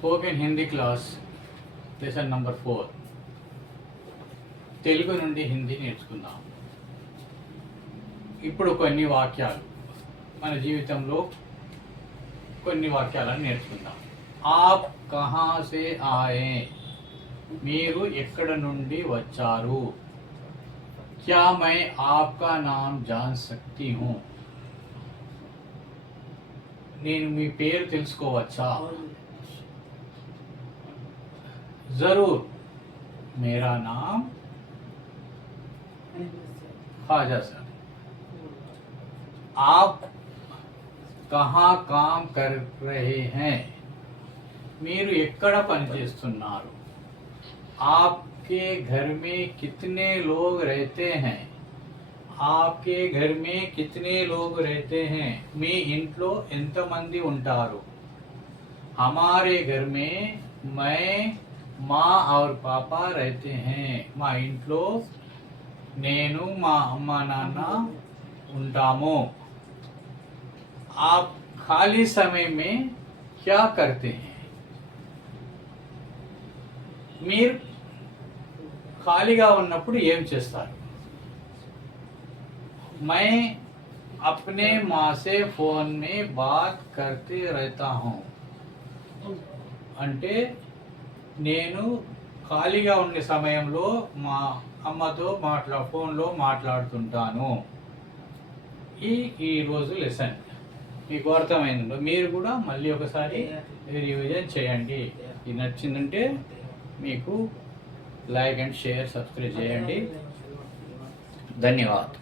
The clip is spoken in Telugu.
Spoken Hindi class lesson number 4 Telugu నుండి హిందీ నేర్చుకుందాం. ఇప్పుడు కొన్ని వాక్యాలు మన జీవితంలో కొన్ని వాక్యాలను నేర్చుకుందాం. ఆప్ కహా సే ఆయే, మీరు ఎక్కడ నుండి వచ్చారు. क्या मैं आपका नाम जान सकती हूँ, నేను మీ పేరు తెలుసుకోవచ్చా. जरूर, मेरा नाम ख्वाजा सर. आप कहाँ काम कर रहे हैं, మీరు ఎక్కడ పని చేస్తున్నారు. आपके घर में कितने लोग रहते हैं, आपके घर में कितने लोग रहते हैं, మీ ఇంట్లో ఎంతమంది ఉంటారు. हमारे घर में मैं, माँ और पापा रहते हैं, మా ఇంట్లో నేను మా అమ్మ నాన్న ఉంటాము. आप खाली समय में क्या करते हैं, మీరు ఖాళీగా ఉన్నప్పుడు ఏం చేస్తారు. मैं अपने माँ से फोन में बात करते रहता हूँ, అంటే నేను ఖాళీగా ఉండే సమయంలో మా అమ్మతో ఫోన్లో మాట్లాడుతుంటాను. ఈరోజు లెసన్ మీకు అర్థమైందో మీరు కూడా మళ్ళీ ఒకసారి రివిజన్ చేయండి. ఇది నచ్చిందంటే మీకు లైక్ అండ్ షేర్ సబ్స్క్రైబ్ చేయండి. ధన్యవాదాలు.